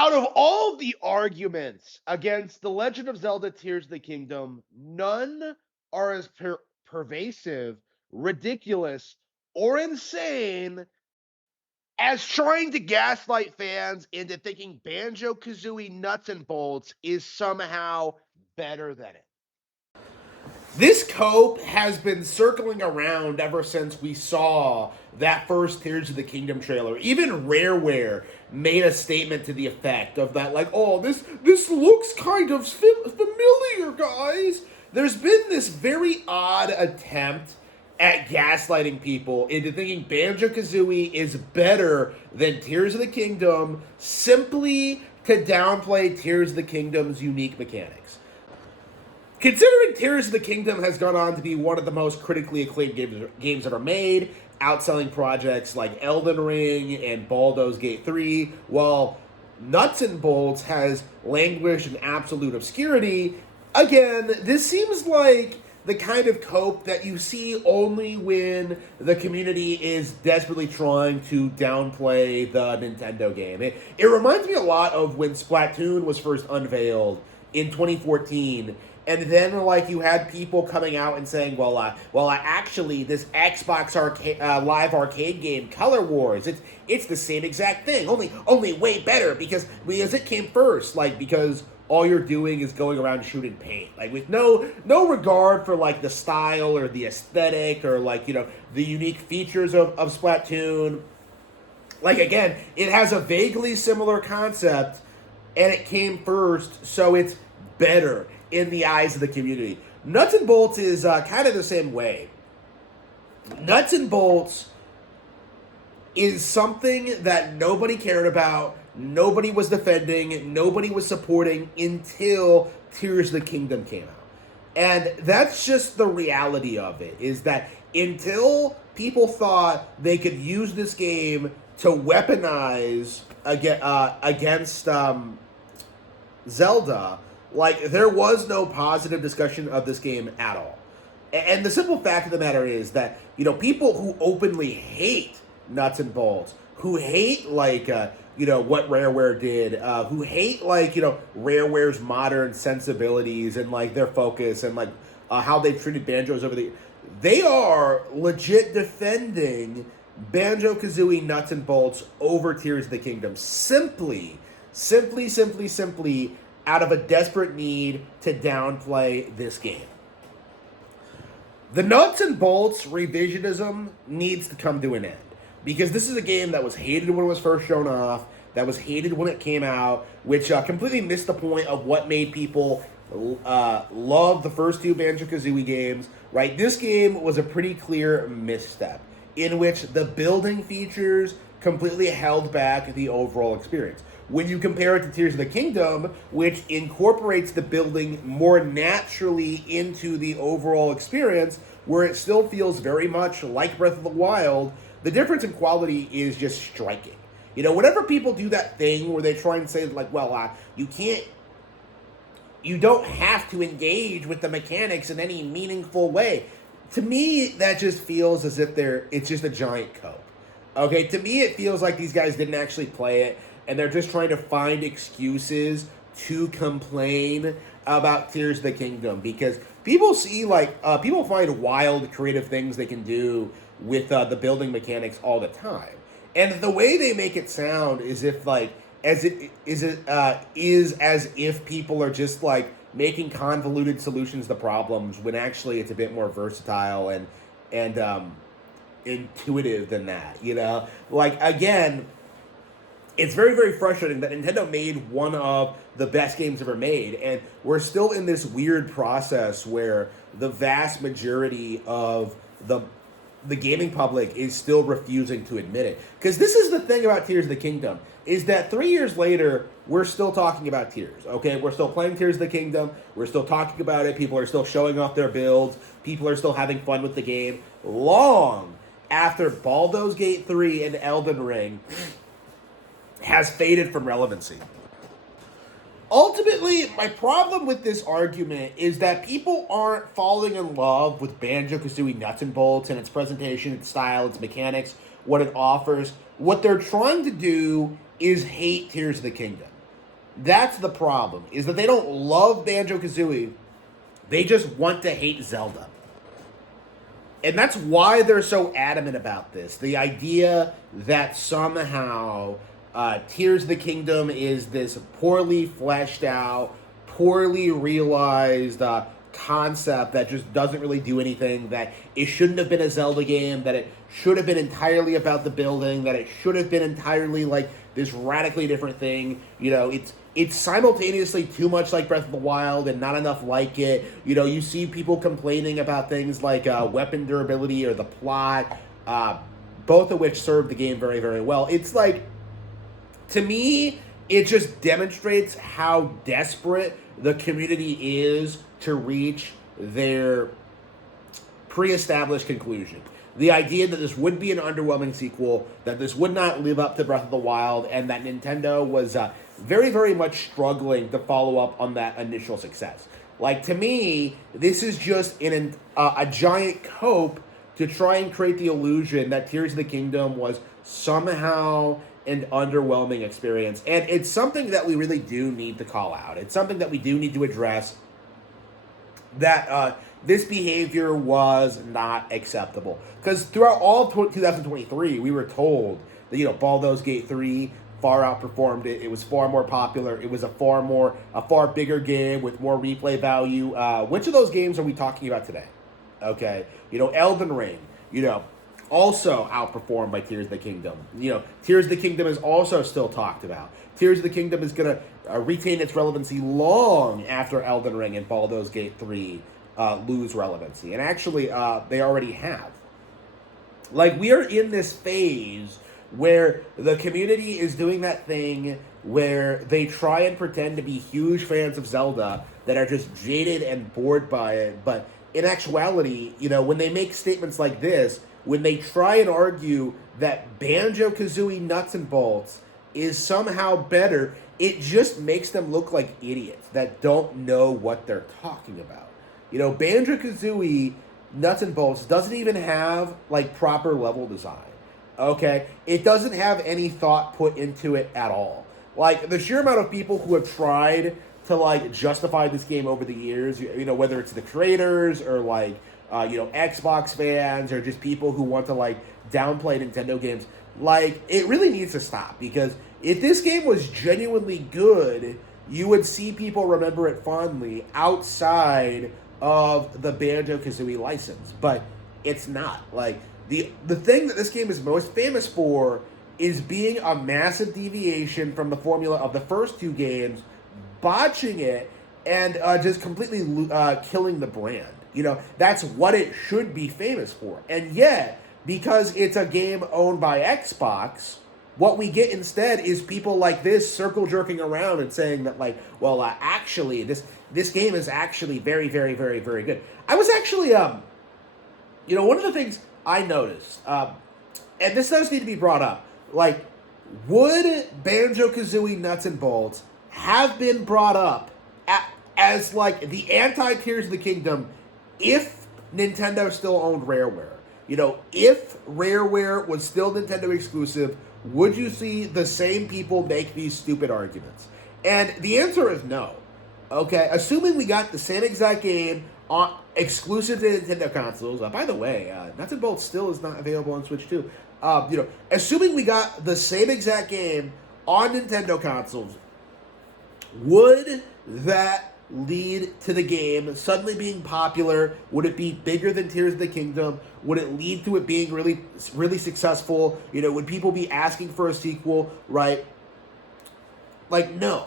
Out of all the arguments against The Legend of Zelda Tears of the Kingdom, none are as pervasive, ridiculous, or insane as trying to gaslight fans into thinking Banjo Kazooie Nuts and Bolts is somehow better than it. This cope has been circling around ever since we saw that first Tears of the Kingdom trailer. Even Rareware made a statement to the effect of that, like, oh, this looks kind of familiar, guys. There's been this very odd attempt at gaslighting people into thinking Banjo Kazooie is better than Tears of the Kingdom simply to downplay Tears of the Kingdom's unique mechanics. Considering Tears of the Kingdom has gone on to be one of the most critically acclaimed games ever made, outselling projects like Elden Ring and Baldur's Gate 3, while Nuts and Bolts has languished in absolute obscurity, again, this seems like the kind of cope that you see only when the community is desperately trying to downplay the Nintendo game. It reminds me a lot of when Splatoon was first unveiled in 2014, and then like you had people coming out and saying, actually this Xbox live arcade game, Color Wars, it's the same exact thing, only way better because it came first, because all you're doing is going around shooting paint, with no regard for the style or the aesthetic or the unique features of Splatoon. Again, it has a vaguely similar concept, and it came first, so it's better in the eyes of the community. Nuts and Bolts is kind of the same way. Nuts and Bolts is something that nobody cared about, nobody was defending, nobody was supporting until Tears of the Kingdom came out. And that's just the reality of it, is that until people thought they could use this game to weaponize against Zelda, there was no positive discussion of this game at all. And the simple fact of the matter is that, people who openly hate Nuts and Bolts, who hate, what Rareware did, who hate, Rareware's modern sensibilities and, their focus and, how they've treated banjos over the years, they are legit defending Banjo Kazooie Nuts and Bolts over Tears of the Kingdom simply out of a desperate need to downplay this game. The Nuts and Bolts revisionism needs to come to an end, because this is a game that was hated when it was first shown off, that was hated when it came out, which completely missed the point of what made people love the first two Banjo-Kazooie games, right? This game was a pretty clear misstep, in which the building features completely held back the overall experience. When you compare it to Tears of the Kingdom, which incorporates the building more naturally into the overall experience, where it still feels very much like Breath of the Wild, the difference in quality is just striking. Whenever people do that thing where they try and say, you don't have to engage with the mechanics in any meaningful way. To me, that just feels as if it's just a giant cope. Okay, to me, it feels like these guys didn't actually play it, and they're just trying to find excuses to complain about Tears of the Kingdom, because people see, people find wild creative things they can do with the building mechanics all the time. And the way they make it sound is as if people are just making convoluted solutions to problems, when actually it's a bit more versatile and intuitive than that. Again, it's very, very frustrating that Nintendo made one of the best games ever made, and we're still in this weird process where the vast majority of the gaming public is still refusing to admit it. Because this is the thing about Tears of the Kingdom, is that 3 years later, we're still talking about Tears, okay? We're still playing Tears of the Kingdom, we're still talking about it, people are still showing off their builds, people are still having fun with the game, long after Baldur's Gate 3 and Elden Ring has faded from relevancy. Ultimately, my problem with this argument is that people aren't falling in love with Banjo-Kazooie Nuts and Bolts and its presentation, its style, its mechanics, what it offers. What they're trying to do is hate Tears of the Kingdom. That's the problem, is that they don't love Banjo Kazooie. They just want to hate Zelda. And that's why they're so adamant about this. The idea that somehow Tears of the Kingdom is this poorly fleshed out, poorly realized concept that just doesn't really do anything, that it shouldn't have been a Zelda game, that it should have been entirely about the building, that it should have been entirely like this radically different thing. It's simultaneously too much like Breath of the Wild and not enough like it. You see people complaining about things like weapon durability or the plot, both of which serve the game very, very well. It's like, to me, it just demonstrates how desperate the community is to reach their pre-established conclusion. The idea that this would be an underwhelming sequel, that this would not live up to Breath of the Wild, and that Nintendo was very, very much struggling to follow up on that initial success. Like, to me, this is just a giant cope to try and create the illusion that Tears of the Kingdom was somehow an underwhelming experience. And it's something that we really do need to call out. It's something that we do need to address, that this behavior was not acceptable. Because throughout all of 2023, we were told that, Baldur's Gate 3 far outperformed it. It was far more popular. It was a far bigger game with more replay value. Which of those games are we talking about today? Okay, Elden Ring, also outperformed by Tears of the Kingdom. Tears of the Kingdom is also still talked about. Tears of the Kingdom is going to retain its relevancy long after Elden Ring and Baldur's Gate 3 lose relevancy. And actually, they already have. Like, we are in this phase where the community is doing that thing where they try and pretend to be huge fans of Zelda that are just jaded and bored by it. But in actuality, when they make statements like this, when they try and argue that Banjo Kazooie Nuts and Bolts is somehow better, it just makes them look like idiots that don't know what they're talking about. Banjo Kazooie Nuts and Bolts doesn't even have like proper level design. Okay, it doesn't have any thought put into it at all. Like, the sheer amount of people who have tried to like justify this game over the years, whether it's the creators or like Xbox fans or just people who want to like downplay Nintendo games, like, it really needs to stop. Because if this game was genuinely good, you would see people remember it fondly outside of the Banjo Kazooie license. But it's not. Like, the thing that this game is most famous for is being a massive deviation from the formula of the first two games, botching it, and just completely killing the brand. That's what it should be famous for. And yet, because it's a game owned by Xbox, what we get instead is people like this circle jerking around and saying that, like, well, actually, this game is actually very, very, very, very good. I was actually, one of the things I noticed, and this does need to be brought up, like, would Banjo Kazooie Nuts and Bolts have been brought up as like the anti-Tears of the Kingdom if Nintendo still owned Rareware? If Rareware was still Nintendo exclusive, would you see the same people make these stupid arguments? And the answer is no. Okay, assuming we got the same exact game on exclusive to Nintendo consoles. By the way, Nuts and Bolts still is not available on Switch too. Assuming we got the same exact game on Nintendo consoles, would that lead to the game suddenly being popular? Would it be bigger than Tears of the Kingdom? Would it lead to it being really, really successful? Would people be asking for a sequel, right? Like, no.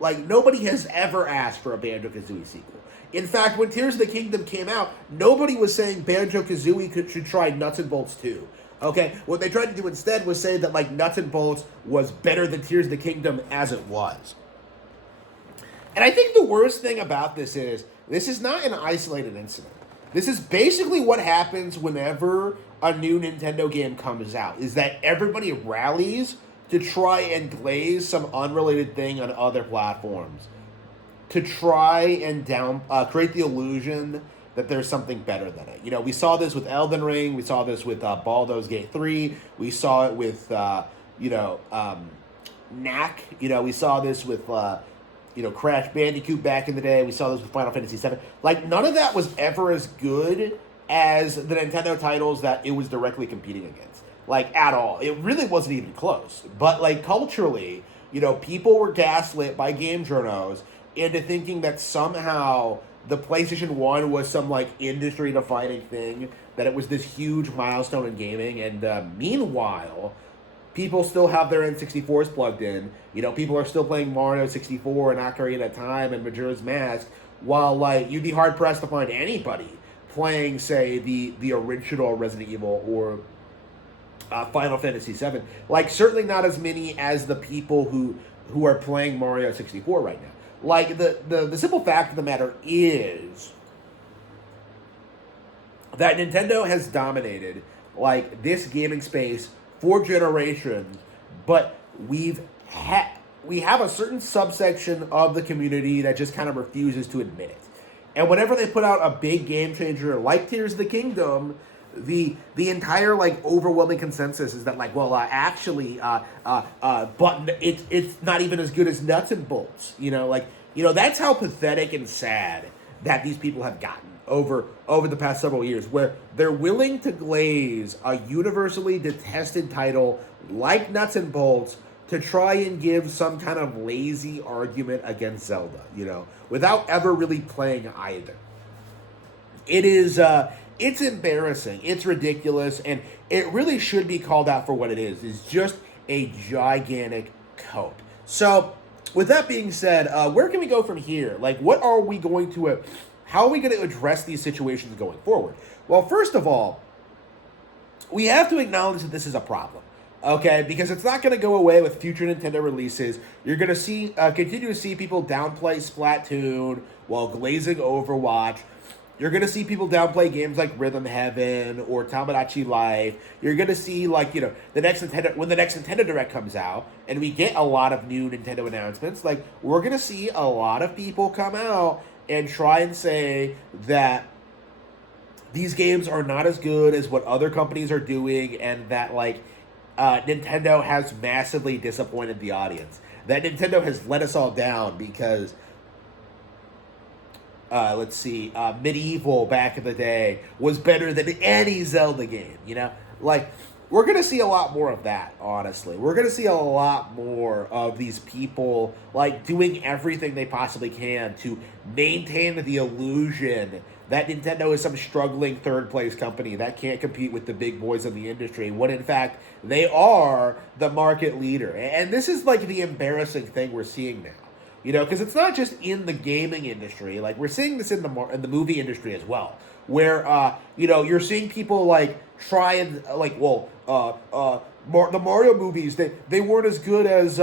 Like, nobody has ever asked for a Banjo-Kazooie sequel. In fact, when Tears of the Kingdom came out, nobody was saying Banjo-Kazooie should try Nuts and Bolts 2. Okay? What they tried to do instead was say that, like, Nuts and Bolts was better than Tears of the Kingdom as it was. And I think the worst thing about this is not an isolated incident. This is basically what happens whenever a new Nintendo game comes out, is that everybody rallies to try and glaze some unrelated thing on other platforms, to try and create the illusion that there's something better than it. We saw this with Elden Ring, we saw this with Baldur's Gate 3, we saw it with, knack. You know, we saw this with Crash Bandicoot back in the day. We saw this with Final Fantasy VII. Like, none of that was ever as good as the Nintendo titles that it was directly competing against. Like, at all. It really wasn't even close. But, like, culturally, people were gaslit by game journos into thinking that somehow the PlayStation 1 was some, like, industry-defining thing, that it was this huge milestone in gaming, and meanwhile, people still have their N64s plugged in. People are still playing Mario 64 and Ocarina of Time and Majora's Mask, while, like, you'd be hard-pressed to find anybody playing, say, the original Resident Evil or Final Fantasy VII. Like, certainly not as many as the people who are playing Mario 64 right now. Like, the simple fact of the matter is that Nintendo has dominated, like, this gaming space for generations, but we have a certain subsection of the community that just kind of refuses to admit it. And whenever they put out a big game changer like Tears of the Kingdom, the entire, like, overwhelming consensus is that, like, well, but it's not even as good as Nuts and Bolts. That's how pathetic and sad that these people have gotten over the past several years, where they're willing to glaze a universally detested title like Nuts and Bolts to try and give some kind of lazy argument against Zelda, without ever really playing either. It is, it's embarrassing, it's ridiculous, and it really should be called out for what it is. It's just a gigantic cope. So, with that being said, where can we go from here? Like, what are we going to... how are we going to address these situations going forward? Well, first of all, we have to acknowledge that this is a problem, okay? Because it's not going to go away with future Nintendo releases. You're going to continue to see people downplay Splatoon while glazing Overwatch. You're going to see people downplay games like Rhythm Heaven or Tamagotchi Life. You're going to see, like, when the next Nintendo Direct comes out and we get a lot of new Nintendo announcements, like, we're going to see a lot of people come out and try and say that these games are not as good as what other companies are doing, and that, like, Nintendo has massively disappointed the audience. That Nintendo has let us all down because, Medieval back in the day was better than any Zelda game, Like, we're going to see a lot more of that, honestly. We're going to see a lot more of these people, like, doing everything they possibly can to maintain the illusion that Nintendo is some struggling third-place company that can't compete with the big boys in the industry, when, in fact, they are the market leader. And this is, like, the embarrassing thing we're seeing now. Because it's not just in the gaming industry. Like, we're seeing this in the movie industry as well, where, you're seeing people, like, try and, like, the Mario movies, they weren't as good as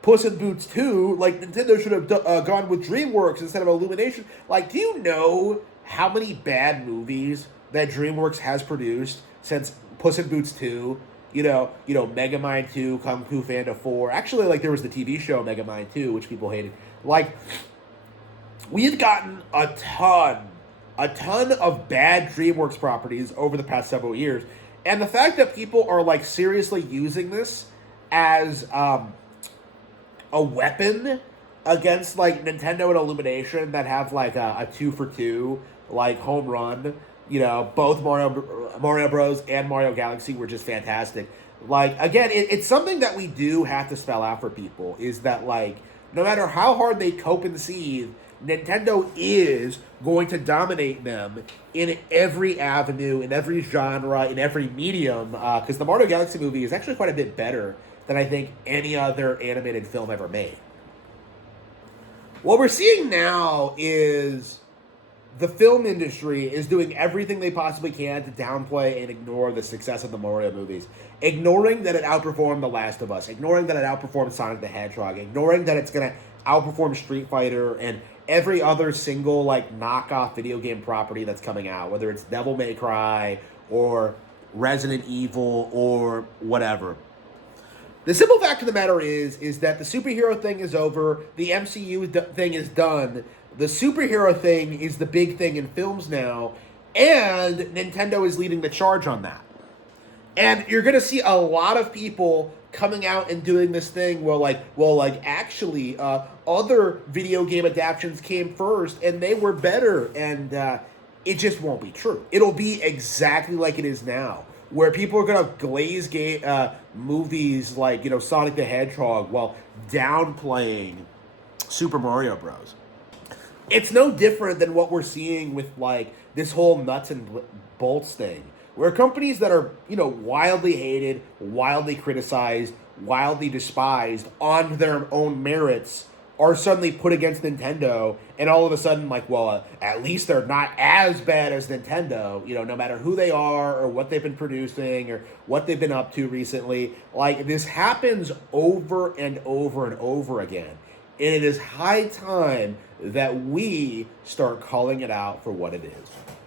Puss in Boots 2. Like, Nintendo should have gone with DreamWorks instead of Illumination. Like, do you know how many bad movies that DreamWorks has produced since Puss in Boots 2? Megamind 2, Kung Fu Panda 4. Actually, like, there was the TV show Megamind 2, which people hated. Like, we've gotten a ton of bad DreamWorks properties over the past several years. And the fact that people are, like, seriously using this as a weapon against, like, Nintendo and Illumination that have, like, a 2-for-2, like, home run. Both Mario Bros. And Mario Galaxy were just fantastic. Like, again, it's something that we do have to spell out for people, is that, like, no matter how hard they cope and seethe, Nintendo is going to dominate them in every avenue, in every genre, in every medium, because the Mario Galaxy movie is actually quite a bit better than I think any other animated film ever made. What we're seeing now is the film industry is doing everything they possibly can to downplay and ignore the success of the Mario movies. Ignoring that it outperformed The Last of Us. Ignoring that it outperformed Sonic the Hedgehog. Ignoring that it's going to outperform Street Fighter and every other single, like, knockoff video game property that's coming out. Whether it's Devil May Cry or Resident Evil or whatever. The simple fact of the matter is that the superhero thing is over. The MCU thing is done. The superhero thing is the big thing in films now, and Nintendo is leading the charge on that. And you're going to see a lot of people coming out and doing this thing where actually other video game adaptations came first and they were better, and it just won't be true. It'll be exactly like it is now, where people are gonna glaze movies like Sonic the Hedgehog while downplaying Super Mario Bros. It's no different than what we're seeing with like this whole nuts and bolts thing, where companies that are wildly hated, wildly criticized, wildly despised on their own merits are suddenly put against Nintendo, and all of a sudden, like, well, at least they're not as bad as Nintendo, no matter who they are or what they've been producing or what they've been up to recently. Like, this happens over and over and over again. And it is high time that we start calling it out for what it is.